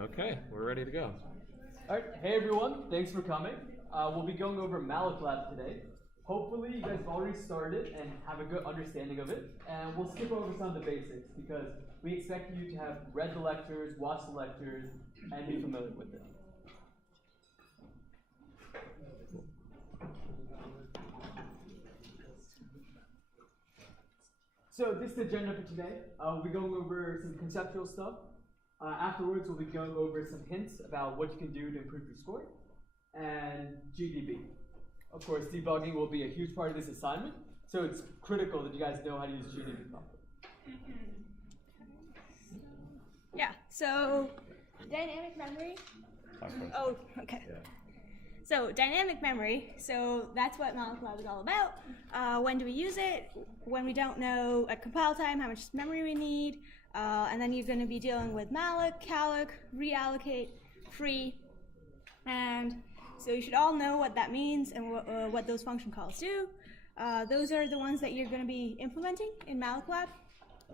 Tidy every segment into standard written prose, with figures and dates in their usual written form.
Okay, we're ready to go. All right, hey everyone, thanks for coming. We'll be going over malloclab today. Hopefully you guys have already started and have a good understanding of it, and we'll skip over some of the basics because we expect you to have read the lectures, watched the lectures, and be familiar with it. So this is the agenda for today. We'll be going over some conceptual stuff. Afterwards, we'll be going over some hints about what you can do to improve your score, and GDB. Of course, debugging will be a huge part of this assignment, so it's critical that you guys know how to use GDB properly. Yeah, so dynamic memory. Oh, okay. Yeah. So dynamic memory, so that's what malloclab is all about. When do we use it? When we don't know at compile time how much memory we need, and then you're going to be dealing with malloc, calloc, reallocate, free, and so you should all know what that means and what those function calls do. Those are the ones that you're going to be implementing in malloclab.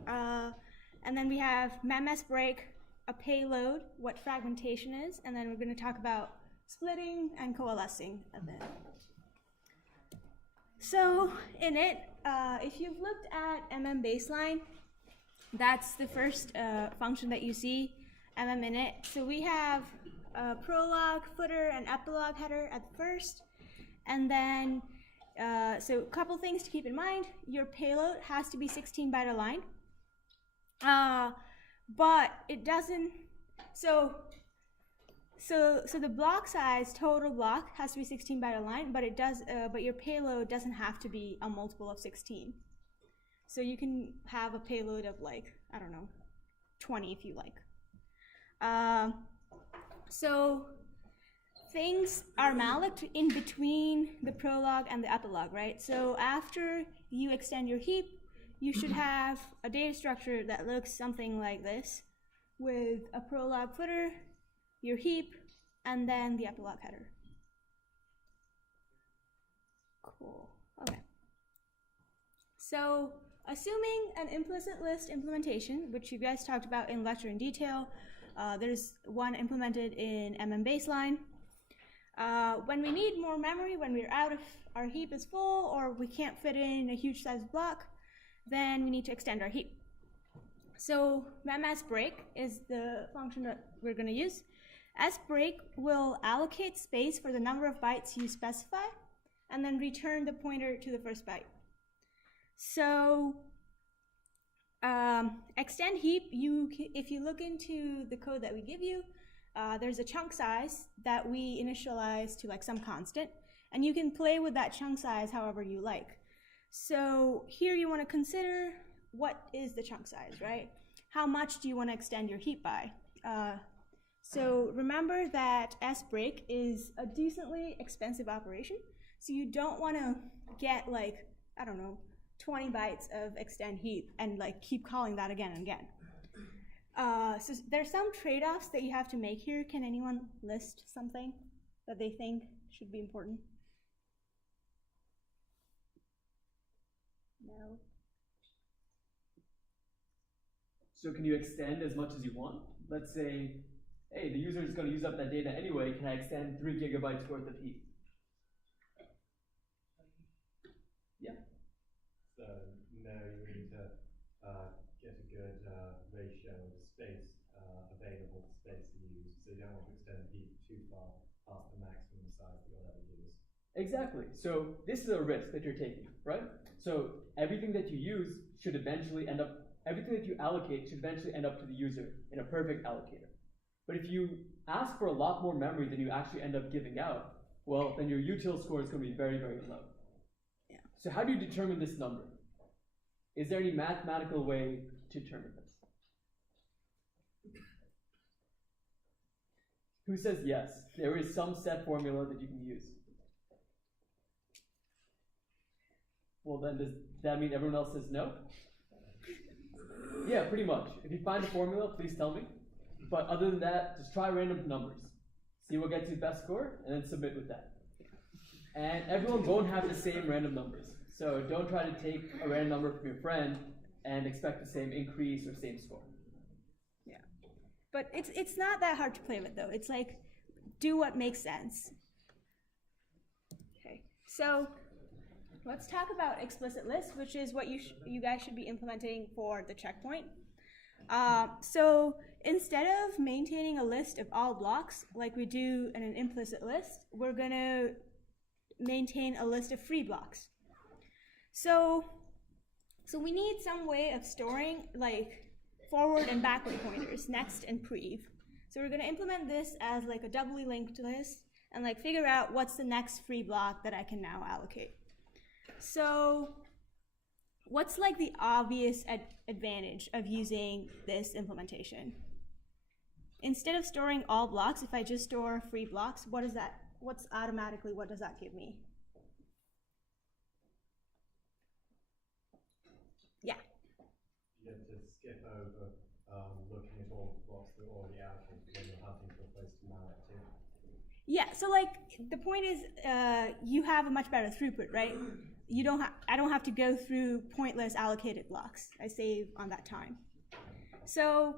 And then we have memS break, a payload, what fragmentation is, and then we're going to talk about splitting and coalescing at the end. So in it, if you've looked at baseline, that's the first function that you see, init. So we have a prologue, footer, and epilogue header at first, and then so a couple things to keep in mind. Your payload has to be 16 byte aligned, but it doesn't. So the block size, total block, has to be 16 byte aligned, but it does. But your payload doesn't have to be a multiple of 16. So you can have a payload of like, I don't know, 20 if you like. So things are malloced in between the prologue and the epilogue, right? So after you extend your heap, you should have a data structure that looks something like this, with a prologue footer, your heap, and then the epilogue header. Cool. Okay. So assuming an implicit list implementation, which you guys talked about in lecture in detail, there's one implemented in baseline. When we need more memory, when we're out of our heap is full, or we can't fit in a huge size block, then we need to extend our heap. So memS break is the function that we're going to use. sbreak will allocate space for the number of bytes you specify, and then return the pointer to the first byte. So extend heap, if you look into the code that we give you, there's a chunk size that we initialize to like some constant, and you can play with that chunk size however you like. So here you want to consider what is the chunk size, right? How much do you want to extend your heap by? So remember that sbreak is a decently expensive operation, so you don't want to get like, I don't know, 20 bytes of extend heap and like keep calling that again and again. So there's some trade-offs that you have to make here. Can anyone list something that they think should be important? No. So can you extend as much as you want? Let's say, hey, the user is going to use up that data anyway. Can I extend 3 gigabytes worth of heap? Yeah. So no, you need to get a good ratio of space available to space to use. So you don't want to extend heap too far past the maximum size that you'll ever use. Exactly. So this is a risk that you're taking, right? So everything that you use should eventually end up, everything that you allocate should eventually end up to the user in a perfect allocator. But if you ask for a lot more memory than you actually end up giving out, well, then your util score is going to be very, very low. Yeah. So how do you determine this number? Is there any mathematical way to determine this? Who says yes? There is some set formula that you can use. Well, then does that mean everyone else says no? Yeah, pretty much. If you find a formula, please tell me. But other than that, just try random numbers. See what gets you the best score, and then submit with that. And everyone won't have the same random numbers. So don't try to take a random number from your friend and expect the same increase or same score. Yeah. But it's not that hard to play with though. It's like, do what makes sense. Okay, so let's talk about explicit lists, which is what you guys should be implementing for the checkpoint. So instead of maintaining a list of all blocks like we do in an implicit list, we're gonna maintain a list of free blocks. So we need some way of storing like forward and backward pointers, next and prev. So we're gonna implement this as like a doubly linked list and like figure out what's the next free block that I can now allocate. So what's like the obvious advantage of using this implementation? Instead of storing all blocks, if I just store free blocks, what does that give me? Yeah. You have to skip over looking at all the blocks that are already allocated when you're hunting for a place to malloc to. Yeah, so like the point is you have a much better throughput, right? I don't have to go through pointless allocated blocks. I save on that time. So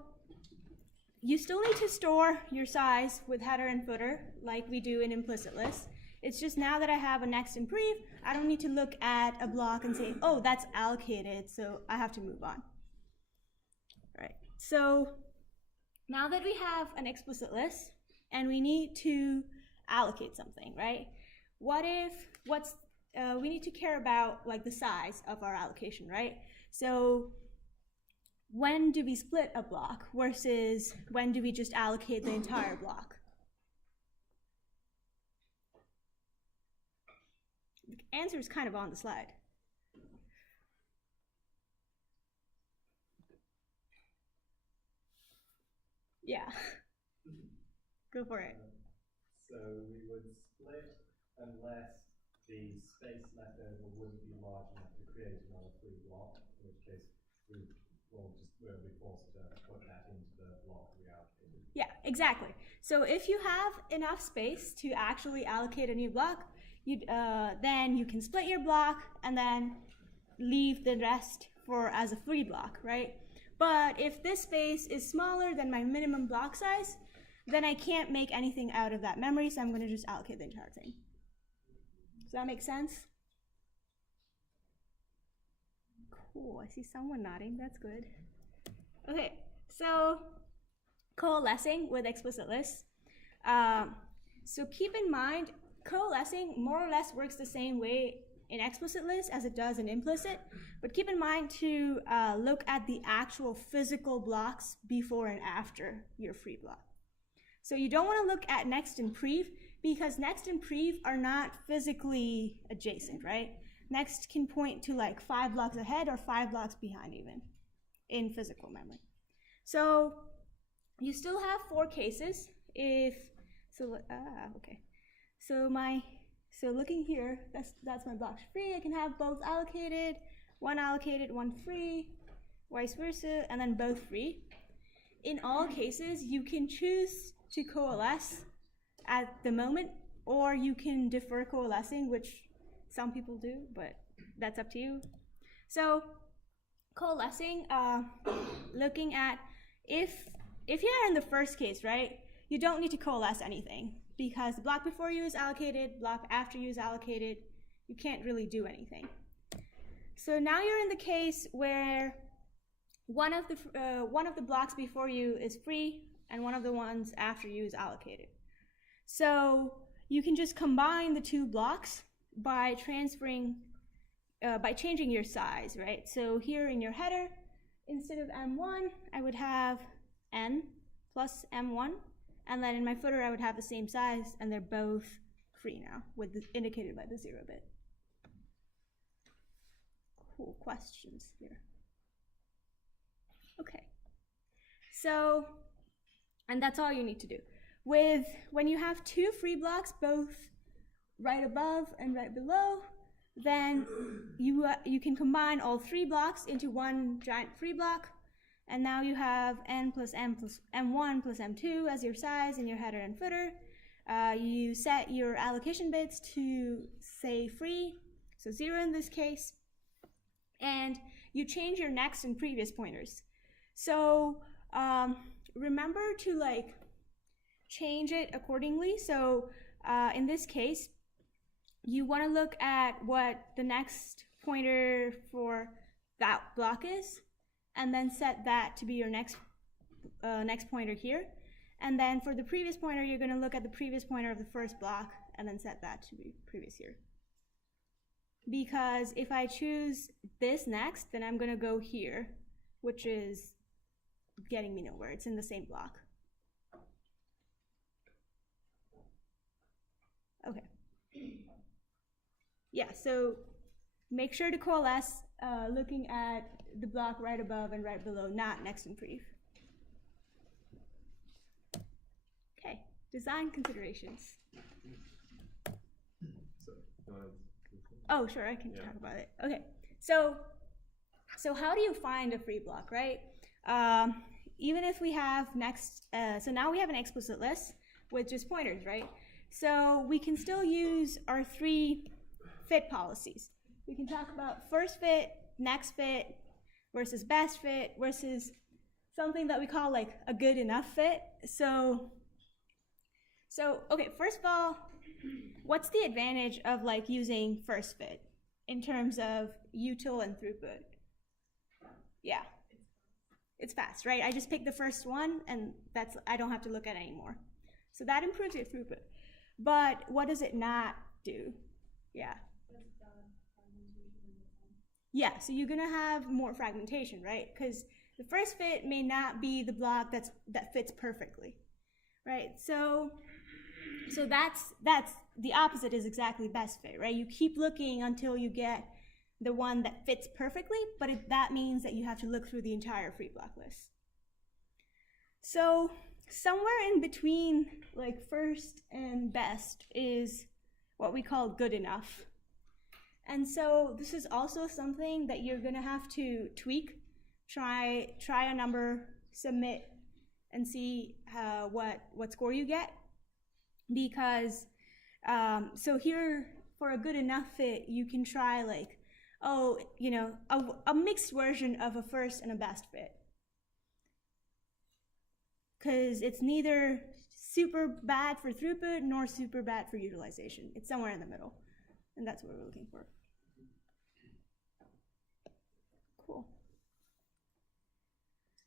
you still need to store your size with header and footer like we do in implicit lists. It's just now that I have a next and prev, I don't need to look at a block and say, oh, that's allocated, so I have to move on. Right. So now that we have an explicit list and we need to allocate something, right? We need to care about like the size of our allocation, right? So when do we split a block versus when do we just allocate the entire block? The answer is kind of on the slide. Yeah, go for it. So we would split unless the space left over wouldn't be large enough to create another free block, in which case we'll be forced to put that into the block we allocated. Yeah, exactly. So if you have enough space to actually allocate a new block, then you can split your block and then leave the rest as a free block, right? But if this space is smaller than my minimum block size, then I can't make anything out of that memory, so I'm going to just allocate the entire thing. Does that make sense? Cool, I see someone nodding, that's good. Okay, so coalescing with explicit lists. So keep in mind, coalescing more or less works the same way in explicit lists as it does in implicit, but keep in mind to look at the actual physical blocks before and after your free block. So you don't want to look at next and prev, because next and prev are not physically adjacent, right? Next can point to like 5 blocks ahead or 5 blocks behind even in physical memory. So you still have 4 cases okay. So looking here, that's my block free. I can have both allocated, one free, vice versa, and then both free. In all cases, you can choose to coalesce at the moment, or you can defer coalescing, which some people do, but that's up to you. So coalescing, looking at if you're in the first case, right, you don't need to coalesce anything because the block before you is allocated, block after you is allocated, you can't really do anything. So now you're in the case where one of the blocks before you is free and one of the ones after you is allocated. So you can just combine the 2 blocks by changing your size, right? So here in your header, instead of M1, I would have N plus M1, and then in my footer I would have the same size, and they're both free now, indicated by the 0 bit. Cool questions here. Okay, so, and that's all you need to do. When you have 2 free blocks, both right above and right below, then you can combine all 3 blocks into one giant free block, and now you have N plus M plus M1 plus M2 as your size in your header and footer. You set your allocation bits to say free, so 0 in this case, and you change your next and previous pointers. So remember to like change it accordingly. So in this case, you want to look at what the next pointer for that block is, and then set that to be your next pointer here. And then for the previous pointer, you're going to look at the previous pointer of the first block and then set that to be previous here. Because if I choose this next, then I'm going to go here, which is getting me nowhere. It's in the same block. Okay. Yeah, so make sure to coalesce looking at the block right above and right below, not next and prev. Okay, design considerations. Oh, sure, I can talk about it. Okay, so how do you find a free block, right? Even if we have next, so now we have an explicit list with just pointers, right? So we can still use our 3 fit policies. We can talk about first fit, next fit, versus best fit, versus something that we call like a good enough fit. So okay, first of all, what's the advantage of like using first fit in terms of util and throughput? Yeah, it's fast, right? I just pick the first one and I don't have to look at it anymore. So that improves your throughput. But what does it not do? Yeah. Yeah, so you're gonna have more fragmentation, right? Because the first fit may not be the block that fits perfectly, right? So that's the opposite is exactly best fit, right? You keep looking until you get the one that fits perfectly, but that means that you have to look through the entire free block list. So somewhere in between like first and best is what we call good enough. And so this is also something that you're gonna have to tweak, try a number, submit, and see what score you get. Because, so here for a good enough fit, you can try like, a mixed version of a first and a best fit. Because it's neither super bad for throughput nor super bad for utilization. It's somewhere in the middle, and that's what we're looking for. Cool.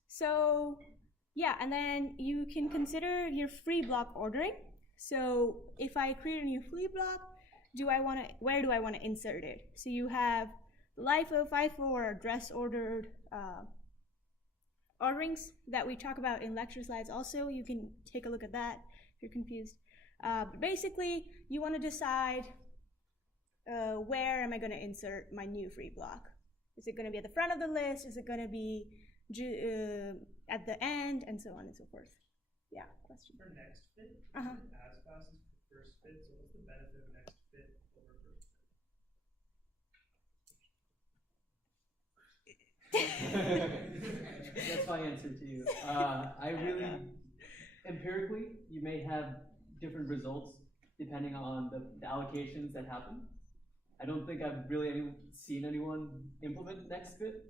So yeah, and then you can consider your free block ordering. So if I create a new free block, where do I want to insert it? So you have LIFO, FIFO, or address ordered orderings that we talk about in lecture slides also. You can take a look at that if you're confused. But basically, you want to decide where am I going to insert my new free block? Is it going to be at the front of the list? Is it going to be at the end? And so on and so forth. Yeah, question. For next fit, as fast as first fit, so what's the benefit of next fit over first fit? That's my answer to you. Empirically, you may have different results depending on the allocations that happen. I don't think I've really seen anyone implement next fit.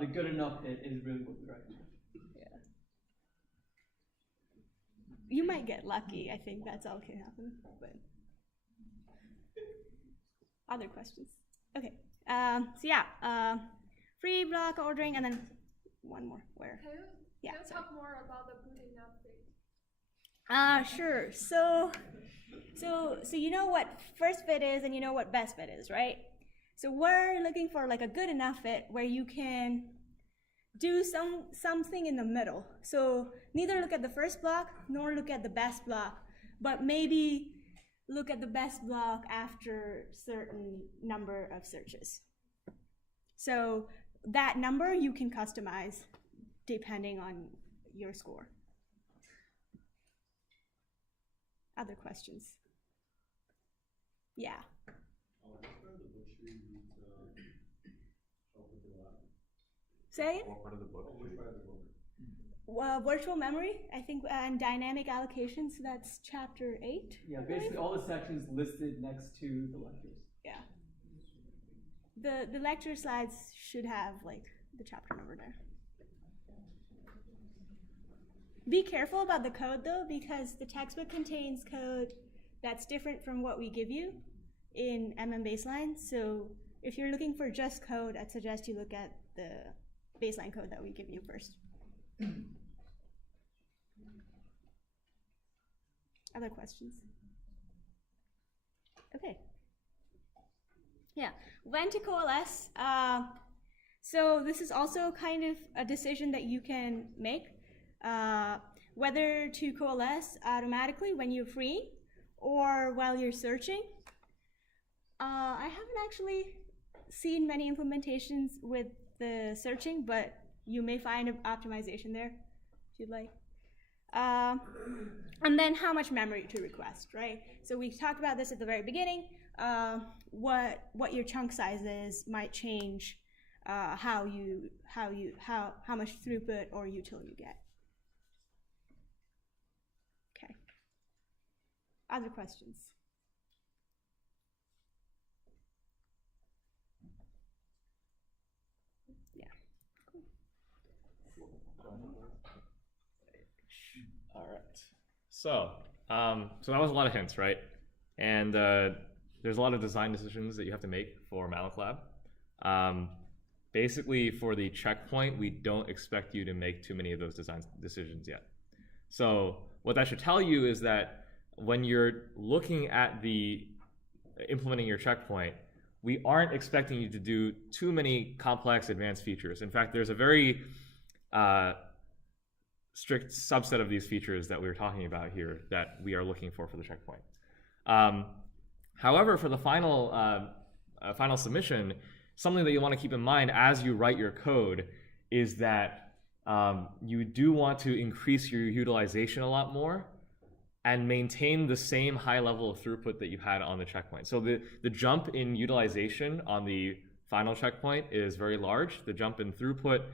The good enough fit is really what we recommend. Yeah. You might get lucky. I think that's all can happen. But other questions? Okay. So yeah, free block ordering, and then one more. Where? Can you talk more about the good enough fit? Sure. So you know what first fit is and you know what best fit is, right? So we're looking for like a good enough fit where you can do something in the middle. So neither look at the first block nor look at the best block, but maybe look at the best block after certain number of searches. So that number you can customize depending on your score. Other questions? Yeah. Say it? What part of the book? Virtual memory, I think, and dynamic allocations, that's chapter 8. Yeah, basically all the sections listed next to the lectures. Yeah. The lecture slides should have like the chapter number there. Be careful about the code though, because the textbook contains code that's different from what we give you in baseline. So if you're looking for just code, I'd suggest you look at the baseline code that we give you first. Other questions? Okay. Yeah, when to coalesce. So this is also kind of a decision that you can make, whether to coalesce automatically when you're free or while you're searching. I haven't actually seen many implementations with the searching, but you may find an optimization there if you'd like. And then how much memory to request, right? So we talked about this at the very beginning. What your chunk size is might change how much throughput or util you get. Okay. Other questions? Yeah. Cool. All right. So that was a lot of hints, right? And there's a lot of design decisions that you have to make for malloclab. Basically, for the checkpoint, we don't expect you to make too many of those design decisions yet. So what that should tell you is that when you're looking at implementing your checkpoint, we aren't expecting you to do too many complex advanced features. In fact, there's a very strict subset of these features that we're talking about here that we are looking for the checkpoint. However, for the final submission, something that you want to keep in mind as you write your code is that you do want to increase your utilization a lot more and maintain the same high level of throughput that you've had on the checkpoint. So the jump in utilization on the final checkpoint is very large. The jump in throughput,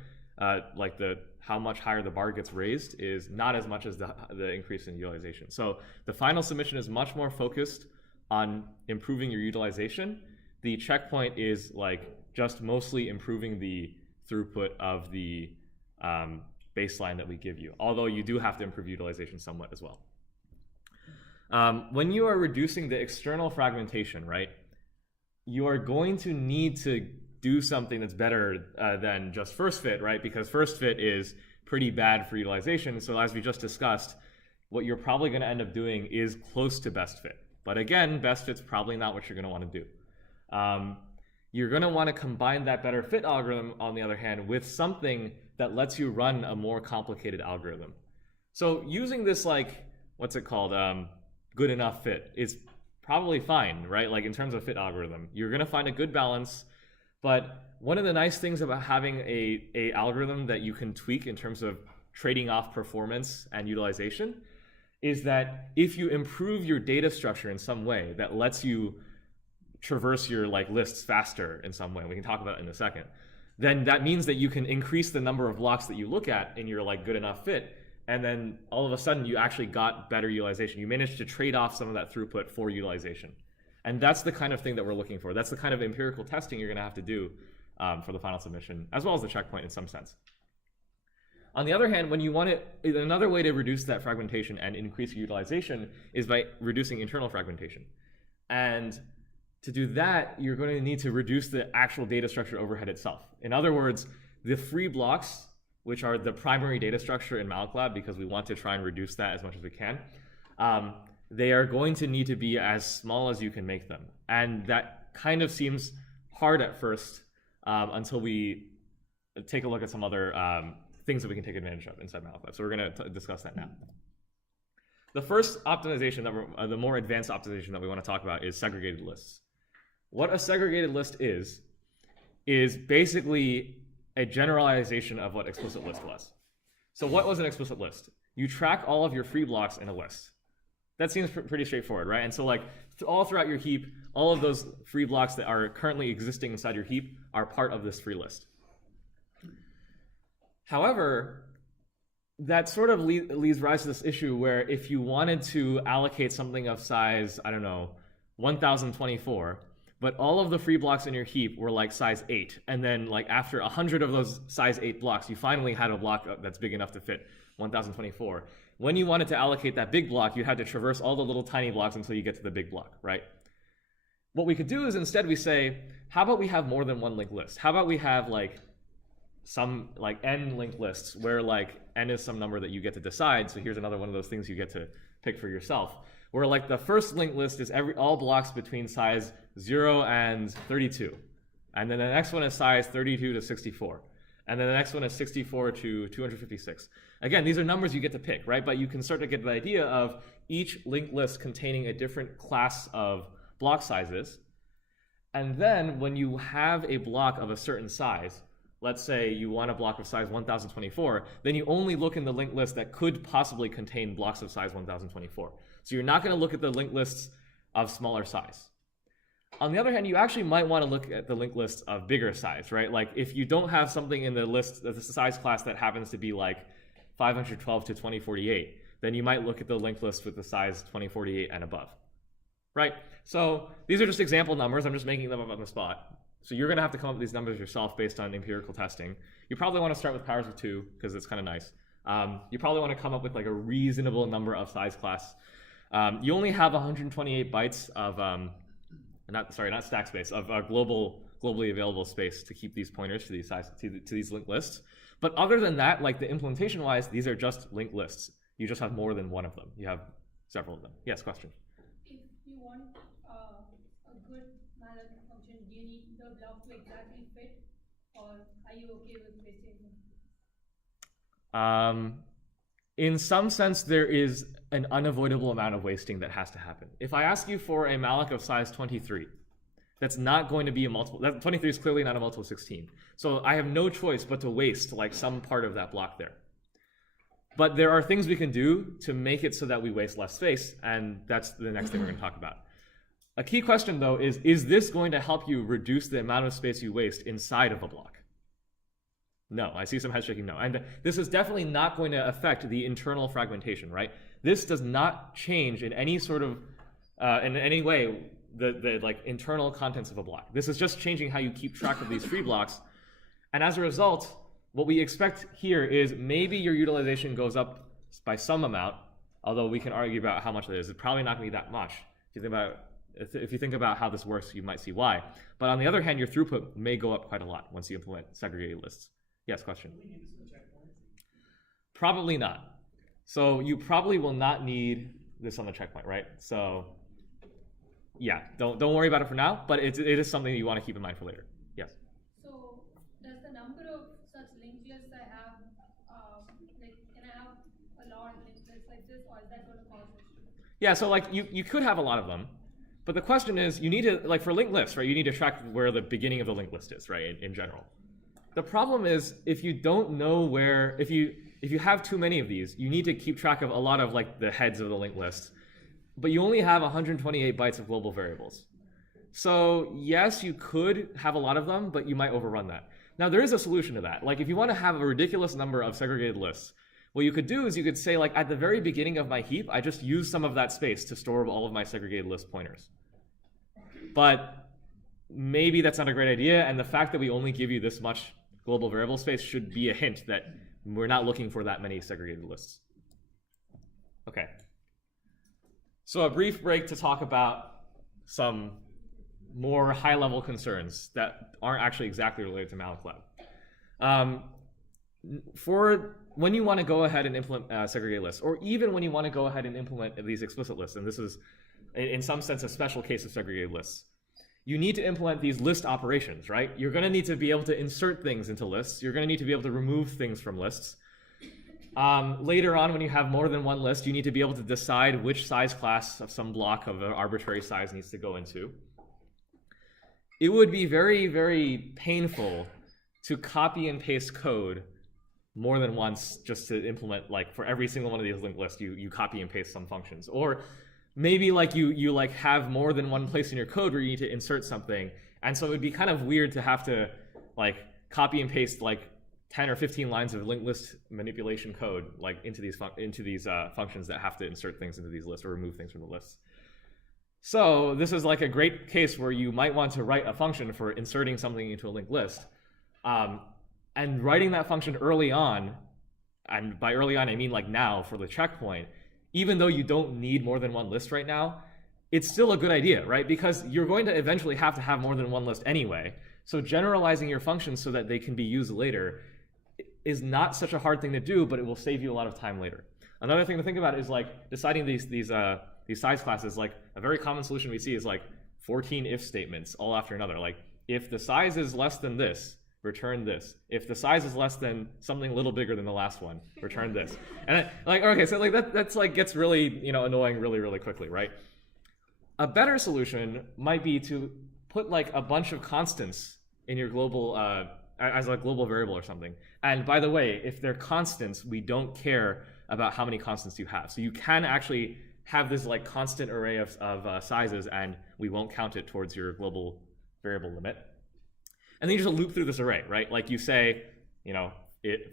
like how much higher the bar gets raised, is not as much as the increase in utilization. So the final submission is much more focused on improving your utilization. The checkpoint is like just mostly improving the throughput of the baseline that we give you, although you do have to improve utilization somewhat as well. When you are reducing the external fragmentation, right, you are going to need to do something that's better than just first fit, right? Because first fit is pretty bad for utilization. So as we just discussed, what you're probably going to end up doing is close to best fit. But again, best fit's probably not what you're going to want to do. You're going to want to combine that better fit algorithm, on the other hand, with something that lets you run a more complicated algorithm. So using this, like, what's it called, good enough fit is probably fine, right? Like in terms of fit algorithm, you're going to find a good balance. But one of the nice things about having a algorithm that you can tweak in terms of trading off performance and utilization is that if you improve your data structure in some way that lets you traverse your lists faster in some way, we can talk about it in a second, then that means that you can increase the number of blocks that you look at in your good enough fit, and then all of a sudden you actually got better utilization. You managed to trade off some of that throughput for utilization. And that's the kind of thing that we're looking for. That's the kind of empirical testing you're going to have to do for the final submission, as well as the checkpoint in some sense. On the other hand, when you want it, another way to reduce that fragmentation and increase utilization is by reducing internal fragmentation. And to do that, you're going to need to reduce the actual data structure overhead itself. In other words, the free blocks, which are the primary data structure in malloclab, because we want to try and reduce that as much as we can, they are going to need to be as small as you can make them. And that kind of seems hard at first until we take a look at some other things that we can take advantage of inside malloclab. So we're going to discuss that now. The first optimization, the more advanced optimization that we want to talk about, is segregated lists. What a segregated list is basically a generalization of what explicit list was. So what was an explicit list? You track all of your free blocks in a list. That seems pretty straightforward, right? And so all throughout your heap, all of those free blocks that are currently existing inside your heap are part of this free list. However, that sort of leads rise to this issue where if you wanted to allocate something of size, I don't know, 1024, but all of the free blocks in your heap were like size 8. And then like after 100 of those size 8 blocks, you finally had a block that's big enough to fit 1024. When you wanted to allocate that big block, you had to traverse all the little tiny blocks until you get to the big block, right? What we could do is instead we say, how about we have more than one linked list? How about we have like some like n linked lists where like n is some number that you get to decide. So here's another one of those things you get to pick for yourself. Where like the first linked list is all blocks between size 0 and 32. And then the next one is size 32 to 64. And then the next one is 64 to 256. Again, these are numbers you get to pick, right? But you can start to get the idea of each linked list containing a different class of block sizes. And then when you have a block of a certain size, let's say you want a block of size 1024, then you only look in the linked list that could possibly contain blocks of size 1024. So you're not going to look at the linked lists of smaller size. On the other hand, you actually might want to look at the linked lists of bigger size, right? Like if you don't have something in the list, the size class that happens to be like 512 to 2048, then you might look at the linked list with the size 2048 and above, right? So these are just example numbers. I'm just making them up on the spot. So you're going to have to come up with these numbers yourself based on empirical testing. You probably want to start with powers of 2 because it's kind of nice. You probably want to come up with like a reasonable number of size class. You only have 128 bytes of, not stack space, of globally available space to keep these pointers to these to these linked lists. But other than that, like the implementation-wise, these are just linked lists. You just have more than one of them. You have several of them. Yes, question. If you want a good malloc function, do you need the block to exactly fit, or are you okay with wasting them? In some sense, there is an unavoidable amount of wasting that has to happen. If I ask you for a malloc of size 23, that's not going to be a multiple. 23 is clearly not a multiple 16. So I have no choice but to waste like some part of that block there. But there are things we can do to make it so that we waste less space, and that's the next thing we're going to talk about. A key question, though, is this going to help you reduce the amount of space you waste inside of a block? No, I see some head shaking no. And this is definitely not going to affect the internal fragmentation, right? This does not change in any sort of, in any way, the like internal contents of a block. This is just changing how you keep track of these free blocks. And as a result, what we expect here is maybe your utilization goes up by some amount, although we can argue about how much it is. It's probably not going to be that much. If you think about how this works, you might see why. But on the other hand, your throughput may go up quite a lot once you implement segregated lists. Yes, question? Probably not. So you probably will not need this on the checkpoint, right? So yeah, don't worry about it for now, but it is something you want to keep in mind for later. Yes? So does the number of such linked lists I have, like can I have a lot of linked lists like this, or is that going to cause issue? Yeah, so like you could have a lot of them, but the question is you need to, like for linked lists, right, you need to track where the beginning of the linked list is, right, in general. The problem is if you don't know where, if you have too many of these, you need to keep track of a lot of like the heads of the linked list, but you only have 128 bytes of global variables. So yes, you could have a lot of them, but you might overrun that. Now there is a solution to that. Like if you want to have a ridiculous number of segregated lists, what you could do is you could say like at the very beginning of my heap, I just use some of that space to store all of my segregated list pointers. But maybe that's not a great idea, and the fact that we only give you this much global variable space should be a hint that we're not looking for that many segregated lists. Okay. So a brief break to talk about some more high-level concerns that aren't actually exactly related to malloclab. For when you want to go ahead and implement segregated lists, or even when you want to go ahead and implement these explicit lists, and this is in some sense a special case of segregated lists, you need to implement these list operations, right? You're going to need to be able to insert things into lists. You're going to need to be able to remove things from lists. Later on, when you have more than one list, you need to be able to decide which size class of some block of an arbitrary size needs to go into. It would be very, very painful to copy and paste code more than once just to implement, like for every single one of these linked lists, you copy and paste some functions. Or maybe like you like have more than one place in your code where you need to insert something, and so it would be kind of weird to have to like copy and paste like 10 or 15 lines of linked list manipulation code like into these functions that have to insert things into these lists or remove things from the lists. So this is like a great case where you might want to write a function for inserting something into a linked list. And writing that function early on, and by early on I mean like now for the checkpoint, even though you don't need more than one list right now, it's still a good idea, right? Because you're going to eventually have to have more than one list anyway. So generalizing your functions so that they can be used later is not such a hard thing to do, but it will save you a lot of time later. Another thing to think about is like deciding these size classes. Like a very common solution we see is like 14 if statements all after another. Like if the size is less than this, return this. If the size is less than something a little bigger than the last one, return this. And like, okay, so like that's like gets really, annoying really quickly, right? A better solution might be to put like a bunch of constants in your global, as a global variable or something. And by the way, if they're constants, we don't care about how many constants you have. So you can actually have this like constant array of sizes, and we won't count it towards your global variable limit. And then you just loop through this array, right? Like you say,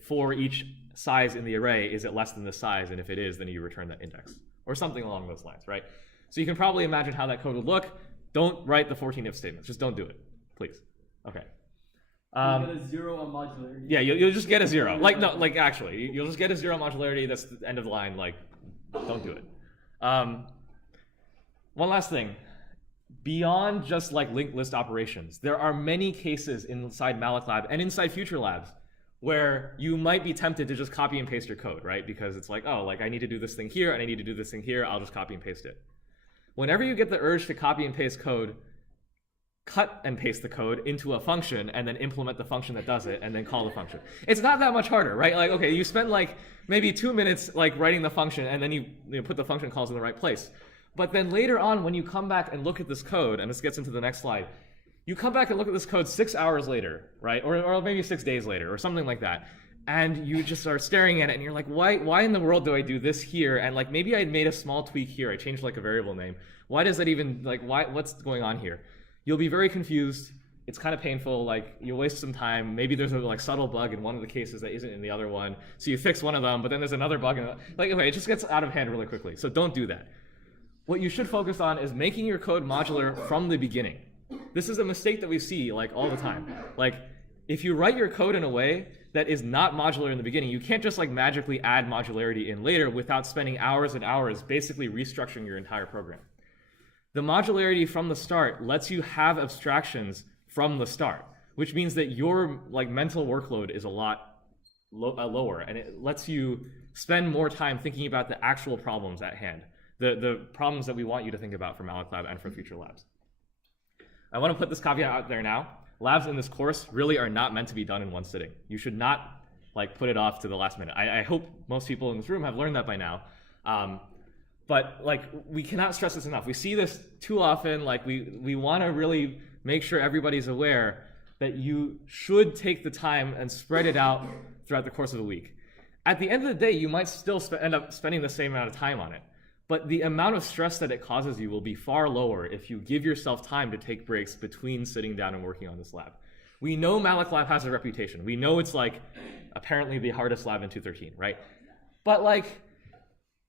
for each size in the array, is it less than this size? And if it is, then you return that index, or something along those lines, right? So you can probably imagine how that code would look. Don't write the 14 if statements. Just don't do it, please. Okay. You get a 0 on modularity. Yeah, you'll just get a 0. Actually, you'll just get a 0 on modularity. That's the end of the line. Like, don't do it. One last thing. Beyond just like linked list operations, there are many cases inside malloclab and inside future labs where you might be tempted to just copy and paste your code, right? Because it's like, oh, like I need to do this thing here and I need to do this thing here. I'll just copy and paste it. Whenever you get the urge to copy and paste code, cut and paste the code into a function and then implement the function that does it and then call the function. It's not that much harder, right? Like, okay, you spend like maybe 2 minutes like writing the function and then you put the function calls in the right place. But then later on, when you come back and look at this code, and this gets into the next slide, you come back and look at this code 6 hours later, right? Or maybe 6 days later or something like that. And you just are staring at it and you're like, why in the world do I do this here? And like, maybe I made a small tweak here. I changed like a variable name. Why does that even, like, what's going on here? You'll be very confused. It's kind of painful. Like, you'll waste some time. Maybe there's a like subtle bug in one of the cases that isn't in the other one. So you fix one of them, but then there's another bug. Like, okay, it just gets out of hand really quickly. So don't do that. What you should focus on is making your code modular from the beginning. This is a mistake that we see like all the time. Like, if you write your code in a way that is not modular in the beginning, you can't just like magically add modularity in later without spending hours and hours basically restructuring your entire program. The modularity from the start lets you have abstractions from the start, which means that your like mental workload is a lot lower, and it lets you spend more time thinking about the actual problems at hand, the problems that we want you to think about for malloclab and for future labs. I want to put this caveat out there now. Labs in this course really are not meant to be done in one sitting. You should not like put it off to the last minute. I hope most people in this room have learned that by now. But like, we cannot stress this enough. We see this too often. Like, we want to really make sure everybody's aware that you should take the time and spread it out throughout the course of the week. At the end of the day, you might still end up spending the same amount of time on it. But the amount of stress that it causes you will be far lower if you give yourself time to take breaks between sitting down and working on this lab. We know malloclab has a reputation. We know it's like apparently the hardest lab in 213, right? But like,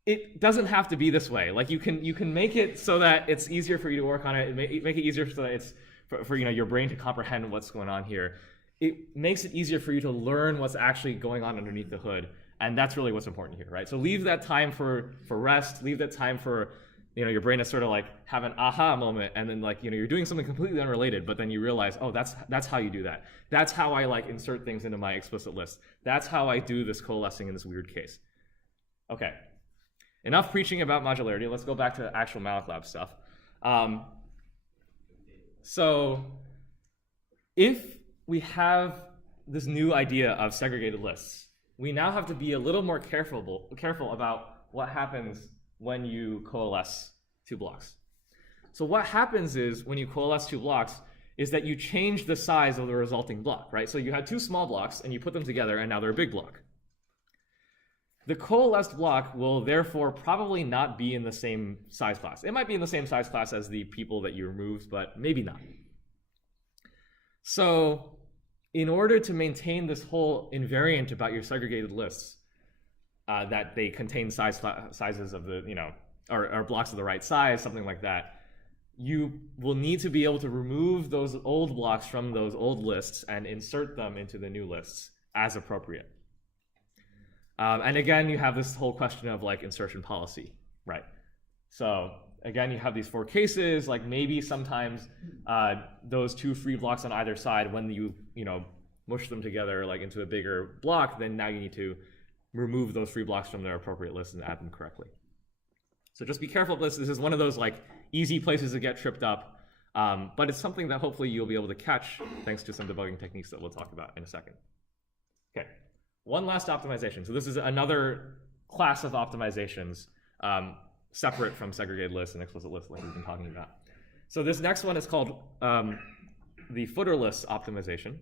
it doesn't have to be this way. Like, you can make it so that it's easier for you to work on it. Make it easier so that it's for your brain to comprehend what's going on here. It makes it easier for you to learn what's actually going on underneath the hood. And that's really what's important here, right? So leave that time for rest, leave that time for, your brain to sort of like have an aha moment, and then like, you're doing something completely unrelated, but then you realize, oh, that's how you do that. That's how I like insert things into my explicit list. That's how I do this coalescing in this weird case. Okay, enough preaching about modularity. Let's go back to actual malloclab stuff. So if we have this new idea of segregated lists, we now have to be a little more careful about what happens when you coalesce two blocks. So what happens is, when you coalesce two blocks, is that you change the size of the resulting block, right? So you had two small blocks and you put them together and now they're a big block. The coalesced block will therefore probably not be in the same size class. It might be in the same size class as the people that you removed, but maybe not. So in order to maintain this whole invariant about your segregated lists, that they contain sizes of the, or blocks of the right size, something like that, you will need to be able to remove those old blocks from those old lists and insert them into the new lists as appropriate. And again, you have this whole question of like insertion policy, right? So again, you have these 4 cases, like maybe sometimes those 2 free blocks on either side, when you mush them together like into a bigger block, then now you need to remove those free blocks from their appropriate list and add them correctly. So just be careful of this. This is one of those like easy places to get tripped up, but it's something that hopefully you'll be able to catch thanks to some debugging techniques that we'll talk about in a second. Okay, one last optimization. So this is another class of optimizations separate from segregated lists and explicit lists like we've been talking about. So this next one is called the footerless optimization.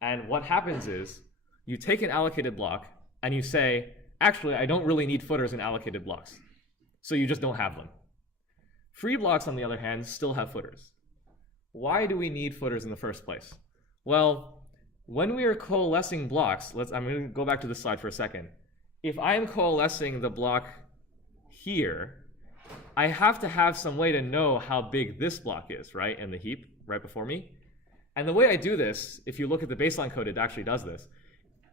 And what happens is you take an allocated block and you say, actually, I don't really need footers in allocated blocks. So you just don't have them. Free blocks, on the other hand, still have footers. Why do we need footers in the first place? Well, when we are coalescing blocks, I'm going to go back to this slide for a second. If I am coalescing the block here, I have to have some way to know how big this block is, right, in the heap right before me. And the way I do this, if you look at the baseline code, it actually does this.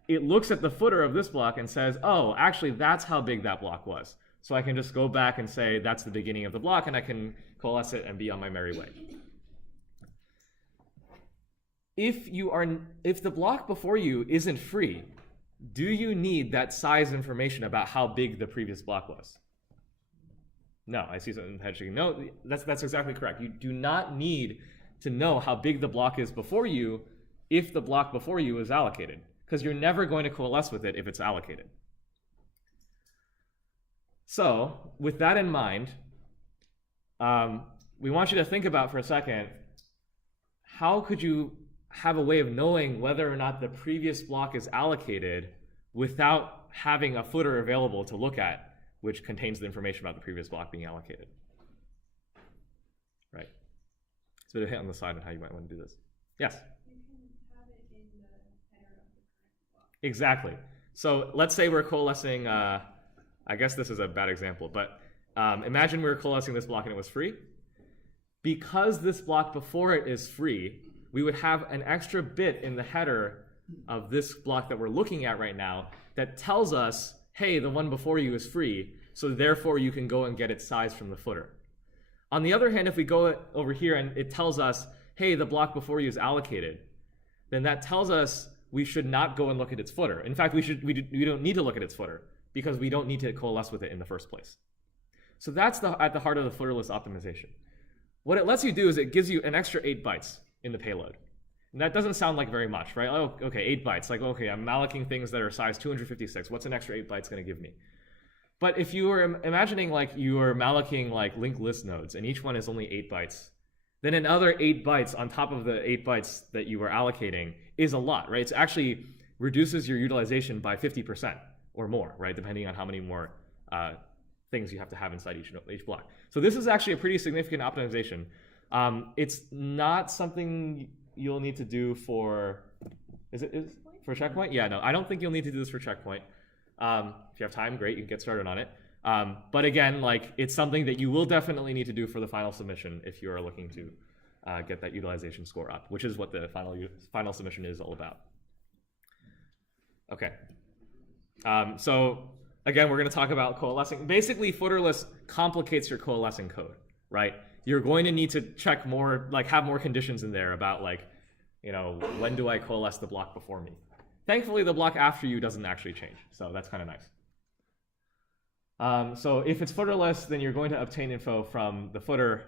It looks at the footer of this block and says, oh, actually, that's how big that block was. So I can just go back and say that's the beginning of the block, and I can coalesce it and be on my merry way. If the block before you isn't free, do you need that size information about how big the previous block was? No, I see something head shaking. No, that's exactly correct. You do not need to know how big the block is before you if the block before you is allocated, because you're never going to coalesce with it if it's allocated. So, with that in mind, we want you to think about for a second, how could you have a way of knowing whether or not the previous block is allocated without having a footer available to look at, which contains the information about the previous block being allocated? Right. It's a bit of a hit on the side on how you might want to do this. Yes? You can have it in the header of the current block. Exactly. So let's say we're coalescing, I guess this is a bad example, but imagine we were coalescing this block and it was free. Because this block before it is free, we would have an extra bit in the header of this block that we're looking at right now that tells us, hey, the one before you is free, so therefore you can go and get its size from the footer. On the other hand, if we go over here and it tells us, hey, the block before you is allocated, then that tells us we should not go and look at its footer. In fact, we don't need to look at its footer because we don't need to coalesce with it in the first place. So that's at the heart of the footerless optimization. What it lets you do is it gives you an extra 8 bytes in the payload. And that doesn't sound like very much, right? Oh, okay, 8 bytes. Like, okay, I'm malloking things that are size 256. What's an extra 8 bytes going to give me? But if you were imagining like you were mallocing like linked list nodes and each one is only 8 bytes, then another 8 bytes on top of the 8 bytes that you were allocating is a lot, right? It actually reduces your utilization by 50% or more, right? Depending on how many more things you have to have inside each block. So this is actually a pretty significant optimization. It's not something you'll need to do for, is for checkpoint? Yeah, no, I don't think you'll need to do this for checkpoint. If you have time, great, you can get started on it. But again, like it's something that you will definitely need to do for the final submission if you are looking to get that utilization score up, which is what the final submission is all about. Okay. So again, we're going to talk about coalescing. Basically, footerless complicates your coalescing code, right? You're going to need to check more, like have more conditions in there about like, you know, when do I coalesce the block before me? Thankfully, the block after you doesn't actually change, so that's kind of nice. So if it's footerless, then you're going to obtain info from the footer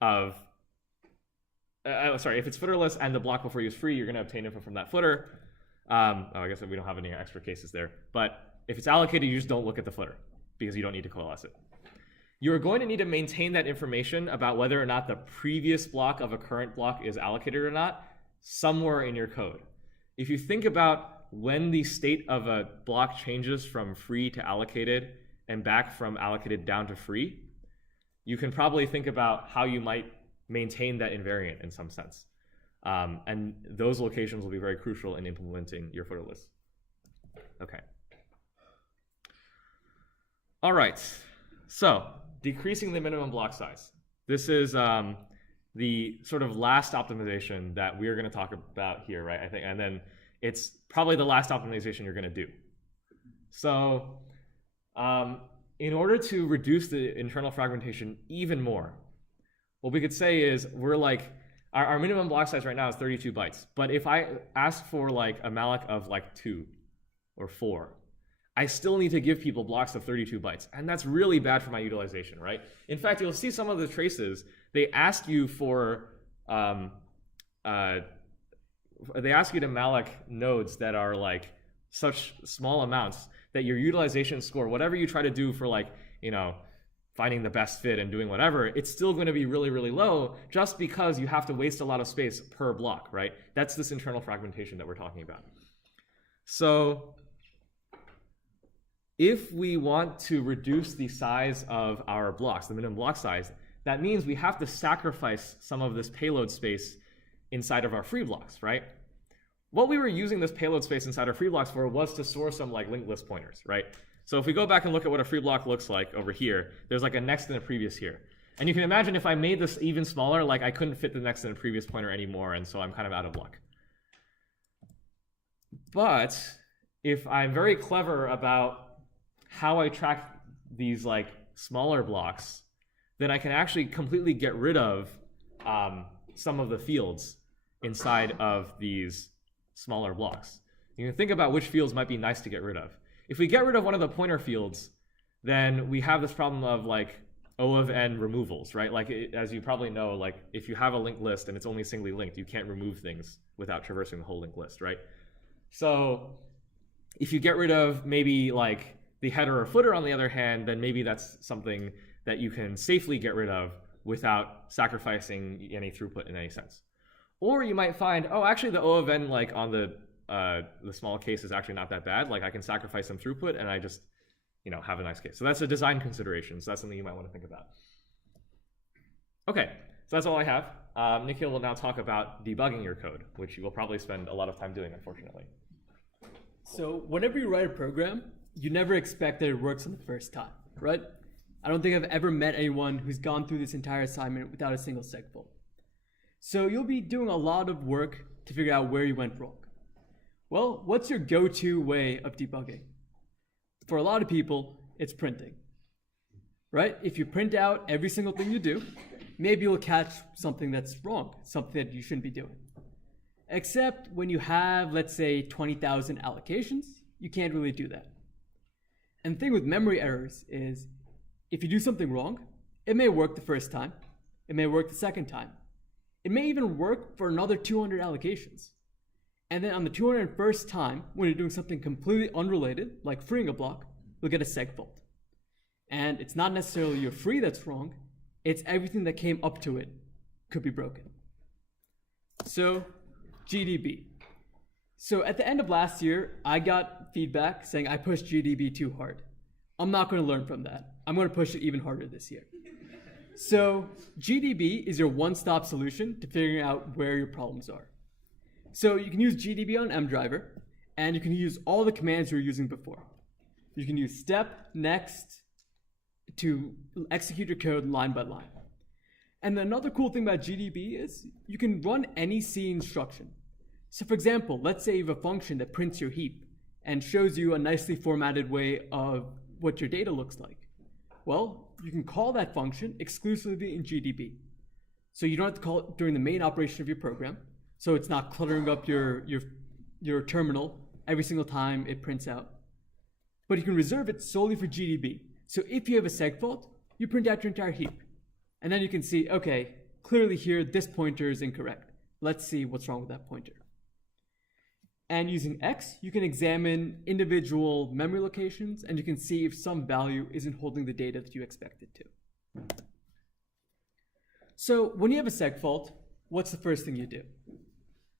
of, if it's footerless and the block before you is free, you're going to obtain info from that footer. I guess we don't have any extra cases there, but if it's allocated, you just don't look at the footer because you don't need to coalesce it. You're going to need to maintain that information about whether or not the previous block of a current block is allocated or not somewhere in your code. If you think about when the state of a block changes from free to allocated and back from allocated down to free, you can probably think about how you might maintain that invariant in some sense. And those locations will be very crucial in implementing your footerless. Okay. All right. So decreasing the minimum block size. This is the sort of last optimization that we're going to talk about here, right? I think, and then it's probably the last optimization you're going to do. So in order to reduce the internal fragmentation even more, what we could say is we're like, our minimum block size right now is 32 bytes. But if I ask for like a malloc of like 2 or 4, I still need to give people blocks of 32 bytes. And that's really bad for my utilization, right? In fact, you'll see some of the traces, they ask you for, they ask you to malloc nodes that are like such small amounts that your utilization score, whatever you try to do for like, you know, finding the best fit and doing whatever, it's still going to be really, really low just because you have to waste a lot of space per block, right? That's this internal fragmentation that we're talking about. So if we want to reduce the size of our blocks, the minimum block size, that means we have to sacrifice some of this payload space inside of our free blocks, right? What we were using this payload space inside our free blocks for was to store some like linked list pointers, right? So if we go back and look at what a free block looks like over here, there's like a next and a previous here. And you can imagine if I made this even smaller, like I couldn't fit the next and a previous pointer anymore, and so I'm kind of out of luck. But if I'm very clever about how I track these like smaller blocks, then I can actually completely get rid of some of the fields inside of these smaller blocks. You can think about which fields might be nice to get rid of. If we get rid of one of the pointer fields, then we have this problem of like O of n removals, right? Like as you probably know, like if you have a linked list and it's only singly linked, you can't remove things without traversing the whole linked list, right? So if you get rid of maybe like the header or footer on the other hand, then maybe that's something that you can safely get rid of without sacrificing any throughput in any sense. Or you might find, oh, actually the O of n like on the small case is actually not that bad. Like I can sacrifice some throughput and I just, you know, have a nice case. So that's a design consideration. So that's something you might want to think about. Okay, so that's all I have. Nikhil will now talk about debugging your code, which you will probably spend a lot of time doing, unfortunately. So whenever you write a program, you never expect that it works on the first time, right? I don't think I've ever met anyone who's gone through this entire assignment without a single segfault. So you'll be doing a lot of work to figure out where you went wrong. Well, what's your go-to way of debugging? For a lot of people, it's printing, right? If you print out every single thing you do, maybe you'll catch something that's wrong, something that you shouldn't be doing. Except when you have, let's say, 20,000 allocations, you can't really do that. And the thing with memory errors is, if you do something wrong, it may work the first time, it may work the second time, it may even work for another 200 allocations. And then on the 201st time, when you're doing something completely unrelated, like freeing a block, you'll get a segfault. And it's not necessarily your free that's wrong, it's everything that came up to it could be broken. So, GDB. So at the end of last year, I got feedback saying I pushed GDB too hard. I'm not going to learn from that. I'm going to push it even harder this year. So GDB is your one-stop solution to figuring out where your problems are. So you can use GDB on mDriver, and you can use all the commands you were using before. You can use step, next, to execute your code line by line. And another cool thing about GDB is you can run any C instruction. So for example, let's say you have a function that prints your heap and shows you a nicely formatted way of what your data looks like. Well, you can call that function exclusively in GDB. So you don't have to call it during the main operation of your program, so it's not cluttering up your terminal every single time it prints out. But you can reserve it solely for GDB. So if you have a segfault, you print out your entire heap. And then you can see, okay, clearly here, this pointer is incorrect. Let's see what's wrong with that pointer. And using X, you can examine individual memory locations, and you can see if some value isn't holding the data that you expect it to. So when you have a segfault, what's the first thing you do?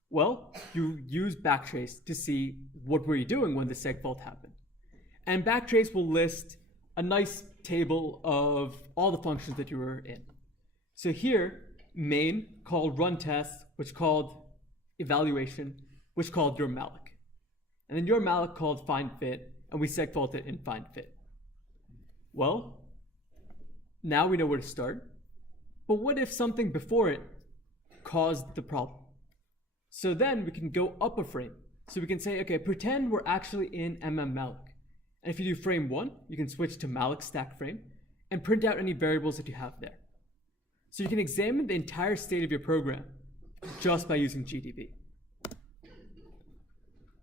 Well, you use backtrace to see what were you doing when the segfault happened. And backtrace will list a nice table of all the functions that you were in. So here, main called run test, which called evaluation, which called your malloc. And then your malloc called find fit, and we segfault it in find fit. Well, now we know where to start. but what if something before it caused the problem? So then we can go up a frame. So we can say, okay, pretend we're actually in mmmalloc. And if you do frame 1, you can switch to malloc stack frame and print out any variables that you have there. So you can examine the entire state of your program just by using GDB.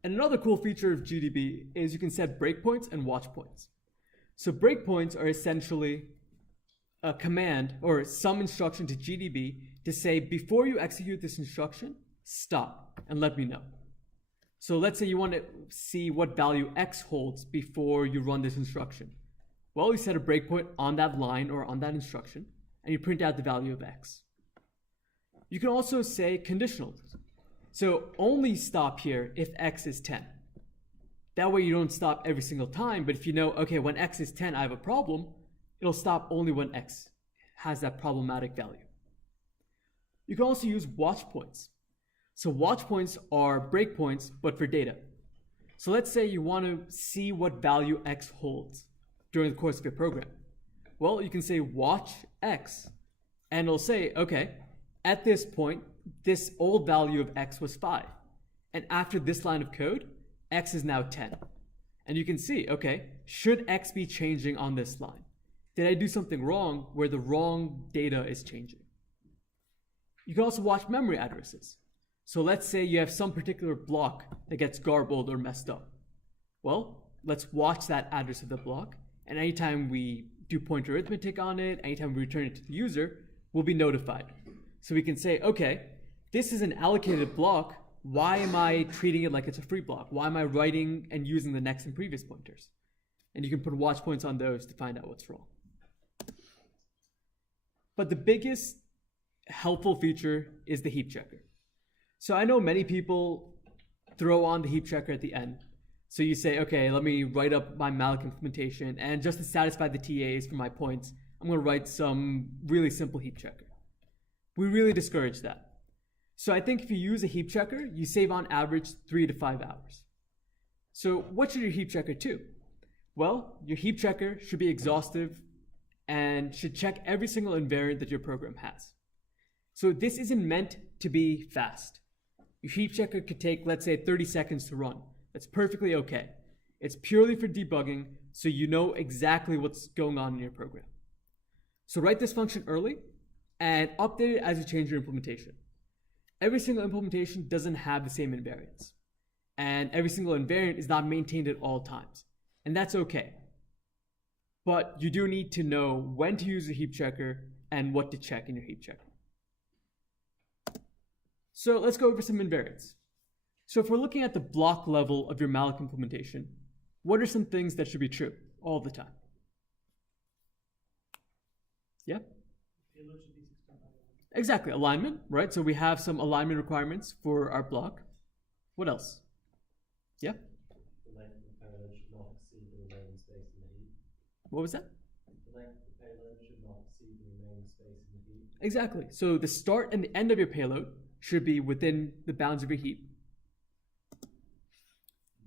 And another cool feature of GDB is you can set breakpoints and watch points. So breakpoints are essentially a command or some instruction to GDB to say, before you execute this instruction, stop and let me know. So let's say you want to see what value x holds before you run this instruction. Well, you set a breakpoint on that line or on that instruction, and you print out the value of x. You can also say conditional. So only stop here if x is 10. That way you don't stop every single time, but if you know, okay, when x is 10, I have a problem, it'll stop only when x has that problematic value. You can also use watch points. So watch points are breakpoints, but for data. So let's say you want to see what value x holds during the course of your program. Well, you can say watch x, and it'll say, okay, at this point, this old value of x was 5. And after this line of code, x is now 10. And you can see, okay, should x be changing on this line? Did I do something wrong where the wrong data is changing? You can also watch memory addresses. So let's say you have some particular block that gets garbled or messed up. Well, let's watch that address of the block, and anytime we do pointer arithmetic on it, anytime we return it to the user, we'll be notified. So we can say, okay, this is an allocated block. Why am I treating it like it's a free block? Why am I writing and using the next and previous pointers? And you can put watch points on those to find out what's wrong. But the biggest helpful feature is the heap checker. So I know many people throw on the heap checker at the end. So you say, okay, let me write up my malloc implementation, and just to satisfy the TAs for my points, I'm going to write some really simple heap checker. We really discourage that. So I think if you use a heap checker, you save on average 3 to 5 hours. So what should your heap checker do? Well, your heap checker should be exhaustive and should check every single invariant that your program has. So this isn't meant to be fast. Your heap checker could take, let's say, 30 seconds to run. That's perfectly okay. It's purely for debugging, so you know exactly what's going on in your program. So write this function early and update it as you change your implementation. Every single implementation doesn't have the same invariants. And every single invariant is not maintained at all times. And that's okay. But you do need to know when to use a heap checker and what to check in your heap checker. So let's go over some invariants. So if we're looking at the block level of your malloc implementation, what are some things that should be true all the time? Yeah? Exactly, alignment, right? So we have some alignment requirements for our block. What else? Yeah? The length of the payload should not exceed the remaining space in the heap. What was that? The length of the payload should not exceed the remaining space in the heap. Exactly. So the start and the end of your payload should be within the bounds of your heap.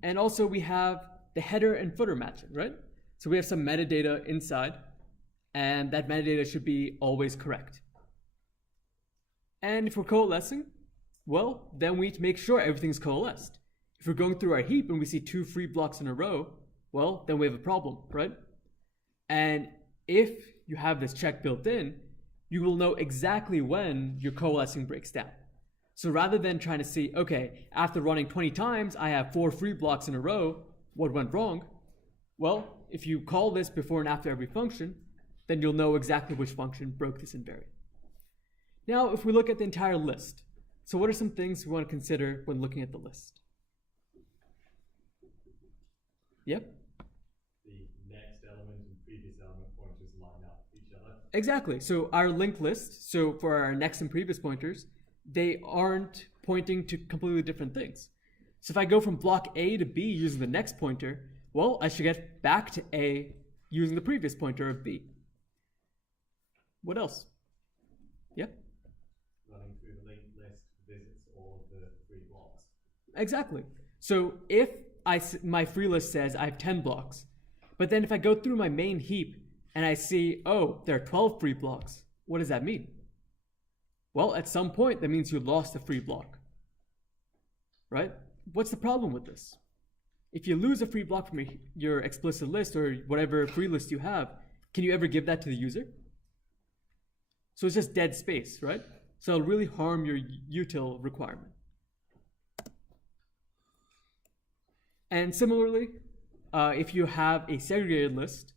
And also we have the header and footer matching, right? So we have some metadata inside, and that metadata should be always correct. And if we're coalescing, well, then we need to make sure everything's coalesced. If we're going through our heap and we see 2 free blocks in a row, well, then we have a problem, right? And if you have this check built in, you will know exactly when your coalescing breaks down. So rather than trying to see, okay, after running 20 times, I have 4 free blocks in a row, what went wrong? Well, if you call this before and after every function, then you'll know exactly which function broke this invariant. Now, if we look at the entire list, so what are some things we want to consider when looking at the list? Yep. The next element and previous element pointers line up with each other. Exactly. So our linked list, so for our next and previous pointers, they aren't pointing to completely different things. So if I go from block A to B using the next pointer, well, I should get back to A using the previous pointer of B. What else? Yeah? Running through the linked list visits all of the free blocks. Exactly. So if my free list says I have 10 blocks, but then if I go through my main heap and I see, oh, there are 12 free blocks, what does that mean? Well, at some point, that means you lost a free block, right? What's the problem with this? If you lose a free block from your explicit list or whatever free list you have, can you ever give that to the user? So it's just dead space, right? So it'll really harm your util requirement. And similarly, if you have a segregated list,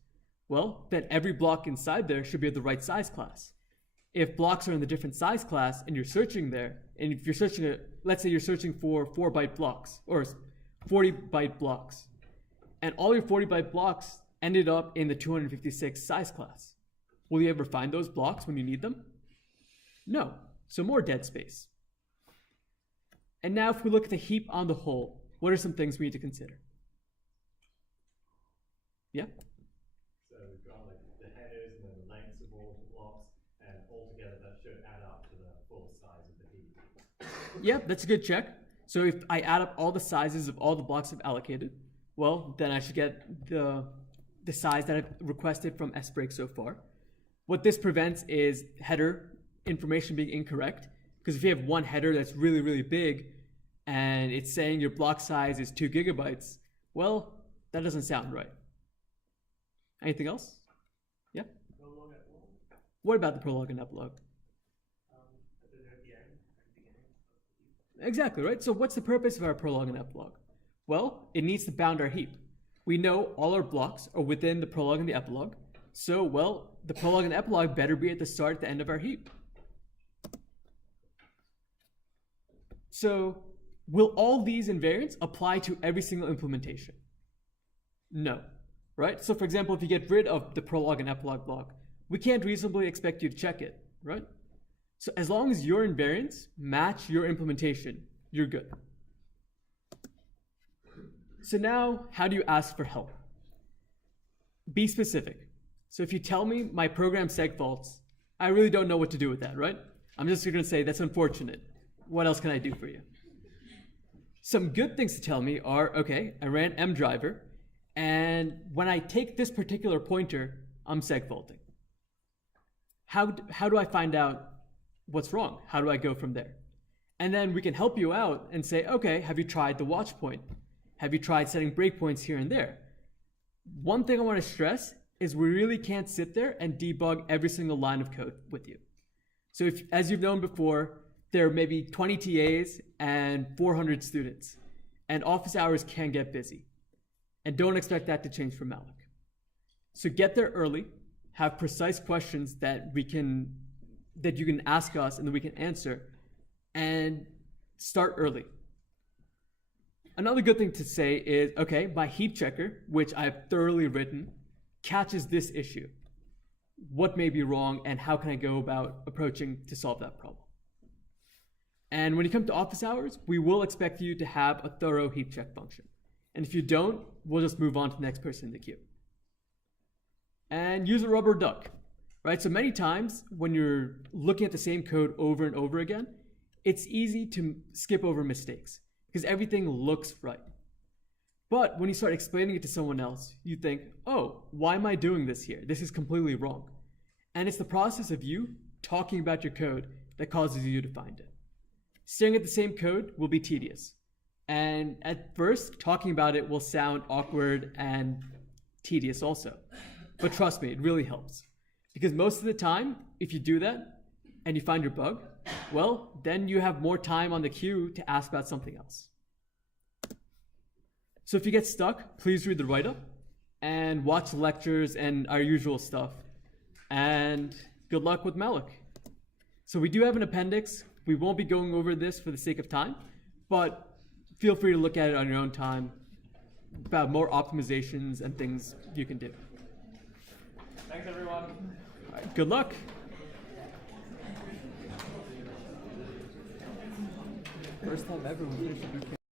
well, then every block inside there should be of the right size class. If blocks are in the different size class and you're searching there, and if you're searching, let's say you're searching for 4-byte blocks or 40-byte blocks, and all your 40-byte blocks ended up in the 256 size class, will you ever find those blocks when you need them? No. So more dead space. And now if we look at the heap on the whole, what are some things we need to consider? Yeah? So we've got like the headers and then the lengths of all the blocks, and altogether that should add up to the full size of the heap. Yeah, that's a good check. So if I add up all the sizes of all the blocks I've allocated, well, then I should get the size that I've requested from sbreak so far. What this prevents is header information being incorrect, because if you have one header that's really, really big and it's saying your block size is 2 gigabytes, well, that doesn't sound right. Anything else? Yeah? Prologue, epilogue, What about the prologue and epilogue? at the very end, at the beginning. Exactly, right? So what's the purpose of our prologue and epilogue? Well, it needs to bound our heap. We know all our blocks are within the prologue and the epilogue. So, well, the prologue and epilogue better be at the start, at the end of our heap. So, will all these invariants apply to every single implementation? No, right? So for example, if you get rid of the prologue and epilogue block, we can't reasonably expect you to check it, right? So as long as your invariants match your implementation, you're good. So now, how do you ask for help? Be specific. So if you tell me my program seg faults, I really don't know what to do with that, right? I'm just gonna say, that's unfortunate. What else can I do for you? Some good things to tell me are, okay, I ran mdriver, and when I take this particular pointer, I'm seg faulting. How do I find out what's wrong? How do I go from there? And then we can help you out and say, okay, have you tried the watch point? Have you tried setting breakpoints here and there? One thing I want to stress is we really can't sit there and debug every single line of code with you. So if, as you've known before, there are maybe 20 TAs and 400 students, and office hours can get busy. And don't expect that to change for Malik. So get there early, have precise questions that you can ask us and that we can answer, and start early. Another good thing to say is, okay, my heap checker, which I've thoroughly written, catches this issue. What may be wrong and how can I go about approaching to solve that problem? And when you come to office hours, we will expect you to have a thorough heap check function. And if you don't, we'll just move on to the next person in the queue. And use a rubber duck, right? So many times when you're looking at the same code over and over again, it's easy to skip over mistakes because everything looks right. But when you start explaining it to someone else, you think, oh, why am I doing this here? This is completely wrong. And it's the process of you talking about your code that causes you to find it. Staring at the same code will be tedious. And at first, talking about it will sound awkward and tedious also. But trust me, it really helps. Because most of the time, if you do that and you find your bug, well, then you have more time on the queue to ask about something else. So if you get stuck, please read the write-up and watch lectures and our usual stuff. And good luck with Malik. So we do have an appendix. We won't be going over this for the sake of time, but feel free to look at it on your own time about more optimizations and things you can do. Thanks, everyone. All right, good luck. First time ever we finished a bootcamp.